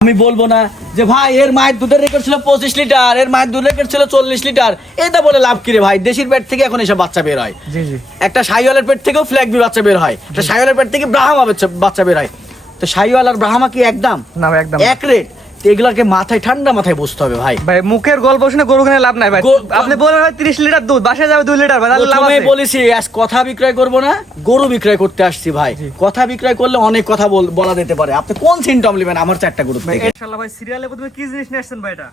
আমি বলব না যে ভাই এর মায়ের দুধের রেকর্ড ছিল পঁচিশ লিটার এর মায়ের দুধের রেকর্ড ছিল চল্লিশ লিটার। এটা বলে লাভ কিরে ভাই? দেশির পেট থেকে এখন এসব বাচ্চা বের হয়। একটা সাইওয়ালের পেট থেকেও ফ্ল্যাগবি বাচ্চা বের হয়। একটা সাইওয়ালের পেট থেকে ব্রাহ্মা বাচ্চা- বাচ্চা বের হয়। তো সাইওয়াল আর ব্রাহ্মা কি একদম? না একদম এক রেট এগুলোকে মাথায় ঠান্ডা মাথায় বসতে হবে ভাই। ভাই মুখের গল্প শুনে গরু কিনে লাভ নাই ভাই। আপনি বলেন ভাই 30 লিটার দুধ বাসায় যাবে 2 লিটার ভাই লাভ বলেছি আজ কথা বিক্রয় করব না গরু বিক্রয় করতে আসছি ভাই। কথা বিক্রয় করলে অনেক কথা বল- যেতে পারে। আপনি কোন সিমটম নেবেন আমার চারটা গরু ভাই থেকে? ইনশাআল্লাহ ভাই সিরিয়ালে প্রথমে কি জিনিস নিয়ে আসছেন ভাই এটা?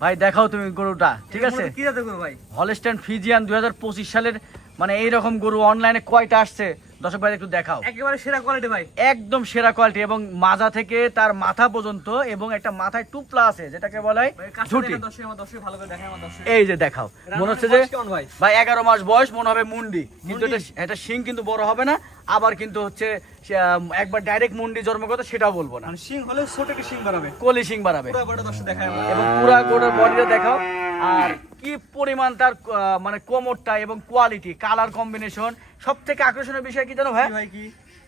ভাই দেখাও তুমি গরুটা ঠিক আছে? কি জাতের গরু ভাই? হলস্টাইন ফিজিয়ান দুই সালের মানে এই রকম গরু অনলাইনে কয়টা আসছে? দর্শক ভাই একটু দেখাও। একেবারে সেরা কোয়ালিটি ভাই। একদম সেরা কোয়ালিটি এবং মাজা থেকে তার মাথা পর্যন্ত এবং একটা মাথায় টুপলা আছে যেটাকে বলে ঝুটি। এই যে দেখাও। মনে হচ্ছে যে ভাই? এগারো মাস বয়স মনে হবে মুন্ডি। কিন্তু এটা এটা শিং কিন্তু বড় হবে না আবার কিন্তু হচ্ছে একবার ডাইরেক্ট মুন্ডি জন্মগত সেটাও বলব না। মানে সিং হলে ছোট কি সিং বাড়াবে কলি সিং বাড়াবে পুরো বড় দর্শক দেখায় এবং পুরা গোটার বডিটা দেখাও। আর কি পরিমাণ তার মানে কোমরটা এবং কোয়ালিটি কালার কম্বিনেশন সব থেকে আকর্ষণীয় বিষয় কি জানো ভাই? ভাই কি?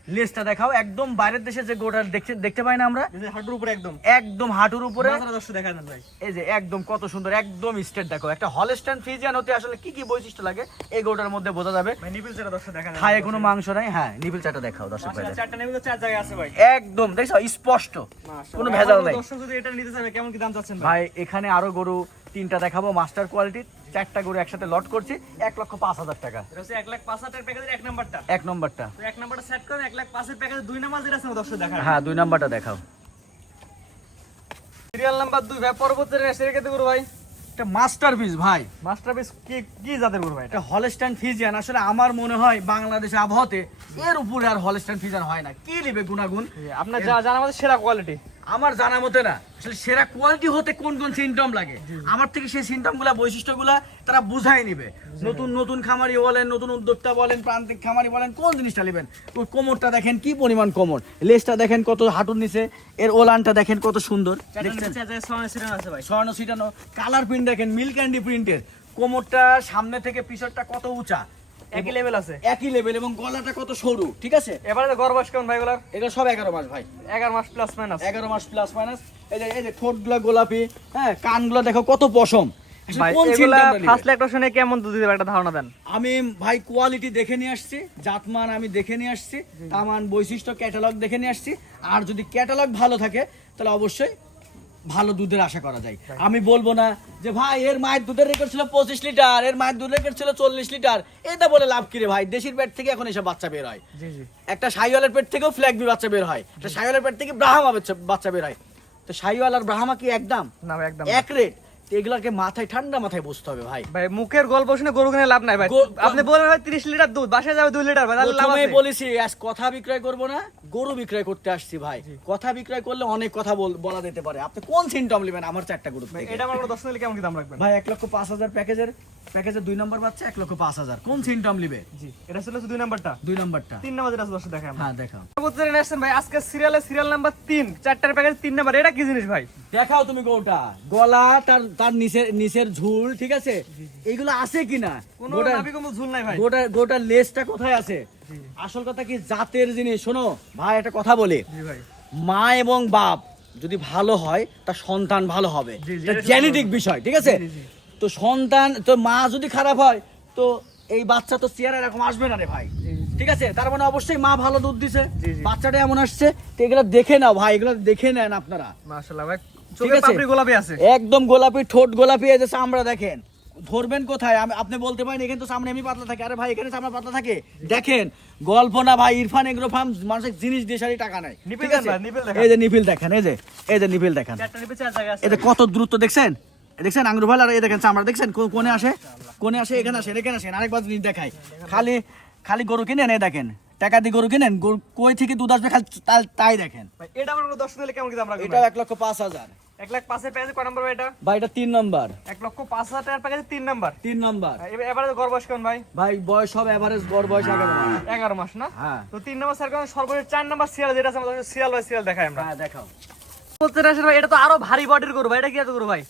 লেজটা দেখাও একদম বাইরের দেশে যে গোটা দেখতে দেখতে পাই না আমরা হাঁটুর উপরে একদম। একদম হাঁটুর উপরে। না ভাই। এই যে একদম কত সুন্দর একদম স্টেট দেখো। একটা হলস্টাইন ফ্রিজিয়ান হতে আসলে কি কি বৈশিষ্ট্য লাগে এই গোটার মধ্যে বোঝা যাবে। নিপিল সেটা দর্শক দেখায় খায় কোনো মাংস নাই। হ্যাঁ নিবিল চাটা দেখাও দর্শক ভাই চারটা নিপিল চার জায়গায় আছে ভাই। একদম দেখছ স্পষ্ট। কোনো ভেজাল নাই। দর্শক যদি এটা নিতে চায় কেমন কি দাম চাচ্ছেন ভাই? ভাই এখানে আরও গরু তিনটা দেখাবো মাস্টার কোয়ালিটি চারটা গরু একসাথে লট করছি এক লক্ষ পাঁচ হাজার টাকা। এক লাখ পাঁচ হাজার প্যাকেজের এক নাম্বারটা। এক নম্বরটা। এক নাম্বারটা সেট করেন এক লাখ পাঁচের প্যাকেজের দুই নাম্বার যেটা আছে দর্শক দেখায় হ্যাঁ দুই নাম্বারটা দেখাও। সিরিয়াল নাম্বার দুই ভাই পরবর্তী করো ভাই। মাস্টারপিস কি কি জাতের গরু ভাই এটা? হলস্টাইন ফিজিয়ান আসলে আমার মনে হয় বাংলাদেশে আবহাওয়াতে এর উপরে আর হলস্টাইন ফিজিয়ান হয় না। কি নেবে গুণাগুণ? আপনার যা জানা মধ্যে সেরা কোয়ালিটি আমার জানা মতে না আসলে সেরা কোয়ালিটি হতে কোন কোন সিমটম লাগে? আমার থেকে সেই সিমটমগুলা বৈশিষ্ট্যগুলা তারা বুঝাই নিবে। নতুন নতুন খামারি বলেন নতুন উদ্যোক্তা বলেন প্রান্তিক খামারি বলেন কোন জিনিসটা নেবেন? ওই কোমরটা দেখেন কি পরিমাণ কোমর? লেজটা দেখেন কত হাঁটুর নিচে এর ওলানটা দেখেন কত সুন্দর। স্বর্ণ ছিটানো কালার প্রিন্ট দেখেন মিল্ক ক্যান্ডি প্রিন্টের কোমরটা সামনে থেকে পিছরটা কত উঁচা? একই লেভেল আছে। একই লেভেল এবং গলাটা কত সরু ঠিক আছে? এবারে কেমন ভাই এগুলো সব এগারো মাস ভাই। এগারো মাস প্লাস মাইনাস এগারো মাস প্লাস মাইনাস এই যে এই যে ঠোঁটগুলো গোলাপি হ্যাঁ কানগুলো দেখো কত পশম। কেমন দুধ দিবে একটা ধারণা দেন। আমি ভাই কোয়ালিটি দেখে নিয়ে আসছি জাতমান আমি দেখে নিয়ে আসছি তামান বৈশিষ্ট্য ক্যাটালগ দেখে নিয়ে আসছি। আর যদি ক্যাটালগ ভালো থাকে তাহলে অবশ্যই ভালো দুধের আশা করা যায়। আমি বলব না যে ভাই এর মায়ের দুধের রেকর্ড ছিল পঁচিশ লিটার এর মায়ের দুধের রেকর্ড ছিল চল্লিশ লিটার। এটা বলে লাভ কি রে ভাই? দেশির পেট থেকে এখন এসব বাচ্চা বের হয়। একটা সাইওয়ালের পেট থেকেও ফ্ল্যাগবি বাচ্চা বের হয়। একটা সাইওয়ালের পেট থেকে ব্রাহ্মা বাচ্চা বের হয়। তো সাইওয়াল আর ব্রাহ্মা কি একদম না একদম এক রেট এগুলাকে মাথায় ঠান্ডা মাথায় বসতে হবে ভাই। ভাই মুখের গল্প শুনে গরু কিনে লাভ নাই ভাই। আপনি বলেন ভাই 30 লিটার দুধ বাসায় যাবে 2 লিটার ভাই তাহলে লাভ আছে। বলেছি আজ কথা বিক্রয় করব না। গরু বিক্রয় করতে আসছি ভাই। কথা বিক্রয় করলে অনেক কথা বলা যেতে পারে। আপনি কোন সিমটম নেবেন আমার চারটা গরু ভাই এটা আমার 10 নিলে কেমন দাম রাখবেন? ভাই এক লক্ষ পাঁচ হাজার প্যাকেজের প্যাকেজের দুই নম্বর এক লক্ষ পাঁচ হাজার। কোন সিমটম নিবে? জি এটা ছিল দুই নাম্বারটা। দুই নম্বরটা। তিন নাম্বার আছে দর্শক দেখায় হ্যাঁ দেখাও। আসছেন ভাই আজকে সিরিয়ালে সিরিয়াল নাম্বার 3 চারটার প্যাকেজ 3 নাম্বার। এটা কি জিনিস ভাই? দেখাও তুমি গরুটা। গলা তার তার নিচের নিচের ঝুল ঠিক আছে? এগুলো আছে কিনা? গোটা কোনো ঝুল নাই ভাই। গোটা গোটা লেজটা কোথায় আছে? আসল কথা কি? জাতের জিনিস শোনো। ভাই একটা কথা বলি। মা এবং বাপ যদি ভালো হয় তার সন্তান ভালো হবে। জেনেটিক বিষয় ঠিক আছে। তো সন্তান তো মা যদি খারাপ হয় তো এই বাচ্চা তো চেয়ার এরকম আসবে না রে ভাই। ঠিক আছে? তার মানে অবশ্যই মা ভালো দুধ দিছে। বাচ্চাটা এমন আসছে তো এগুলো দেখে নাও ভাই এগুলো দেখে নেন আপনারা। মাশাআল্লাহ ভাই চোখে আছে? পাপড়ি গোলাপি আছে। একদম গোলাপি ঠোঁট গোলাপি যে চামড়া দেখেন। ধরবেন কোথায়? আমি আপনি বলতে পারেন এখানে তো সামনে আমি পাতলা থাকে। আরে ভাই এখানে চামড়া পাতলা থাকে। দেখেন গল্প না ভাই ইরফান এগ্রো ফার্ম মানুষের জিনিস দিয়ে সারি টাকা ঠিক আছে? দেখান। এই যে নিপিল দেখেন এই যে এই যে নিপিল দেখেন। এটা কত দ্রুত দেখছেন? দেখছেন আঙ্গুর ভাই আর এই দেখেন চামড়া দেখছেন? কোনে আসে কোনে আসে এখানে আসে এখানে আসেন। আরেকবার জিনিস দেখাই। খালি খালি গরু কিনেন এই দেখেন। টাকা দিয়ে গরু কিনেন কই থেকে দুধ আসবে খালি তাই দেখেন। এটা আমার 10 নিলে কেমন কি দাম এটা এক লক্ষ পাঁচ হাজার। এক লাখ পাঁচের প্যাকেজে কয় নাম্বার এটা? ভাই এটা তিন নম্বর। এক লক্ষ পাঁচ হাজার টাকার প্যাকেজ তিন নম্বর। তিন নম্বর। এভারেজ তো কেমন ভাই? ভাই বয়স এভারেজ গড় বয়স এগারো মাস। এগারো মাস না? হ্যাঁ। তো তিন নম্বর স্যার কেমন সর্বোচ্চ চার নম্বর সিরিয়াল যেটা আছে আমাদের সিরিয়াল বাই সিরিয়াল দেখাই আমরা। হ্যাঁ দেখাও। এটা তো আরও ভারী বডির গরু ভাই এটা কি এত গরু ভাই?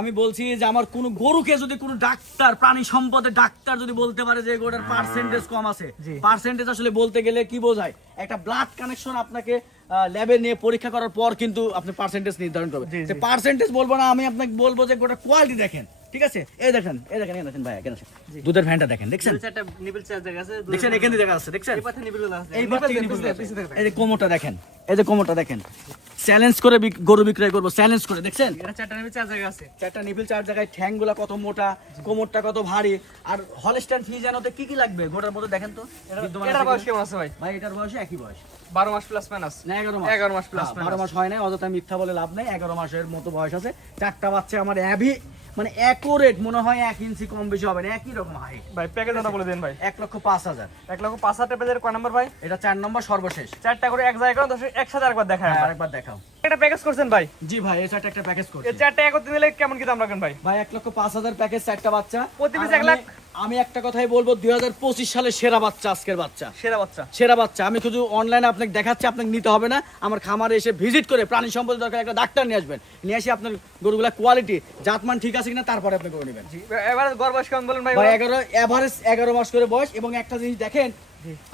আমি বলছি যে আমার কোনো গরুকে যদি কোনো ডাক্তার প্রাণী সম্পদের ডাক্তার যদি বলতে পারে যে গোটার পার্সেন্টেজ কম আছে। পার্সেন্টেজ আসলে বলতে গেলে কি বোঝায়? একটা ব্লাড কানেকশন আপনাকে ল্যাবে নিয়ে পরীক্ষা করার পর কিন্তু আপনি পার্সেন্টেজ নির্ধারণ করবে জি। পার্সেন্টেজ বলব না আমি আপনাকে বলব যে গোটা কোয়ালিটি দেখেন ঠিক আছে? এই দেখেন এই দেখেন এই দেখেন ভাই আসেন। দুধের ভ্যানটা দেখেন দেখছেন? আছে দেখছেন এখানে দেখা যাচ্ছে দেখছেন? এই আছে। আছে। যে কোমরটা দেখেন এই যে কোমরটা দেখেন। চ্যালেঞ্জ করে গরু বিক্রয় করব চ্যালেঞ্জ করে দেখছেন? চারটা নিবিল চার জায়গায় আছে। চারটা নিপিল চার জায়গায় ঠ্যাংগুলা কত মোটা কোমরটা কত ভারী আর হলস্টাইন ফিজানোতে কি কি লাগবে? গোটার মধ্যে দেখেন তো। এটার বয়স কেমন আছে ভাই? ভাই এটার বয়স একই বয়স। বারো মাস প্লাস মাইনাস না এগারো মাস। এগারো মাস হ্যাঁ, বারো মাস হয় না অযথা মিথ্যা বলে লাভ নেই এগারো মাসের মতো বয়স আছে। চারটা বাচ্চা আমার অ্যাভি। মানে অ্যাকোরেট মনে হয় এক ইঞ্চি কম বেশি হবে না একই রকম হাইট ভাই প্যাকেজ কথা বলে দেন ভাই। এক লক্ষ পাঁচ হাজার। এক লক্ষ পাঁচ হাজার প্যাকেজের কয় নম্বর ভাই? এটা চার নম্বর সর্বশেষ। চারটা করে এক জায়গায় দশ একসাথে আরেকবার দেখায় হ্যাঁ। আরেকবার দেখাও। একটা প্যাকেজ করছেন ভাই? জি ভাই এই চারটা একটা প্যাকেজ করছি। এই চারটা একত্রে নিলে কেমন কি দাম রাখেন ভাই? ভাই এক লক্ষ পাঁচ হাজার প্যাকেজ চারটা বাচ্চা। প্রতি পিস এক লাখ? আমি একটা কথাই বলব দুই হাজার পঁচিশ সালের সেরা বাচ্চা আজকের বাচ্চা। সেরা বাচ্চা। সেরা বাচ্চা। আমি শুধু অনলাইনে আপনাকে দেখাচ্ছি আপনাকে নিতে হবে না। আমার খামারে এসে ভিজিট করে প্রাণী সম্পদ দরকার একটা ডাক্তার নিয়ে আসবেন। নিয়ে এসে আপনার গরুগুলা কোয়ালিটি জাতমান ঠিক আছে কিনা তারপরে আপনি করে নেবেন। এবার গড় বয়স কেমন বলেন ভাই? ভাই এগারো এভারেজ এগারো মাস করে বয়স এবং একটা জিনিস দেখেন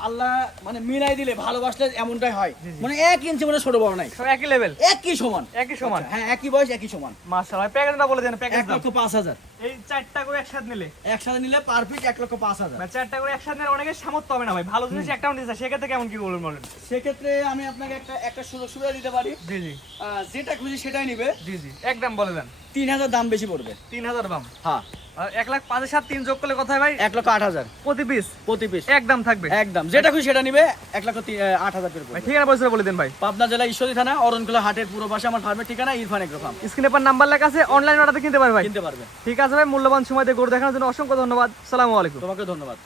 আল্লাহ মানে মিলাই দিলে ভালোবাসলে এমনটাই হয়। মানে এক ইঞ্চি মানে ছোট বড় নাই। একই লেভেল একই সমান। একই সমান? হ্যাঁ একই বয়স একই সমান। মাশাআল্লাহ প্যাকেজ দাম বলে দেন প্যাকেজ দাম। পাঁচ হাজার। এই চারটা করে একসাথে নিলে? একসাথে নিলে পার পিস এক লক্ষ পাঁচ হাজার। ভাই চারটা করে একসাথে নিলে অনেকের সামর্থ্য হবে না ভাই। ভালো জিনিস একটা নিতে চায় সেক্ষেত্রে কেমন কি বলবেন বলেন? সেক্ষেত্রে আমি আপনাকে একটা একটা সুযোগ সুবিধা দিতে পারি। জি জি। যেটা খুশি সেটাই নিবে। জি জি। একদম বলে দেন। তিন হাজার দাম বেশি পড়বে। তিন হাজার দাম? হ্যাঁ। এক লাখ পাঁচের তিন যোগ করলে কথা ভাই? এক লক্ষ আট হাজার। প্রতি পিস প্রতি পিস একদম থাকবে? একদম। যেটা খুশি সেটা নিবে এক লক্ষ আট হাজার করে। ঠিকানা বলে দিন ভাই। পাবনা জেলা ঈশ্বরী থানা অরণকুলা হাটের পুরো পাশে আমার ফার্মের ঠিকানা ইরফান এগ্রো ফার্ম স্ক্রিনে পর নাম্বার লেখা আছে অনলাইন অর্ডার কিনতে পারবে ভাই। কিনতে পারবে। ঠিক আছে ভাই মূল্যবান সময় দিয়ে গরু দেখানোর জন্য অসংখ্য ধন্যবাদ। সালামু আলাইকুম। তোমাকে ধন্যবাদ।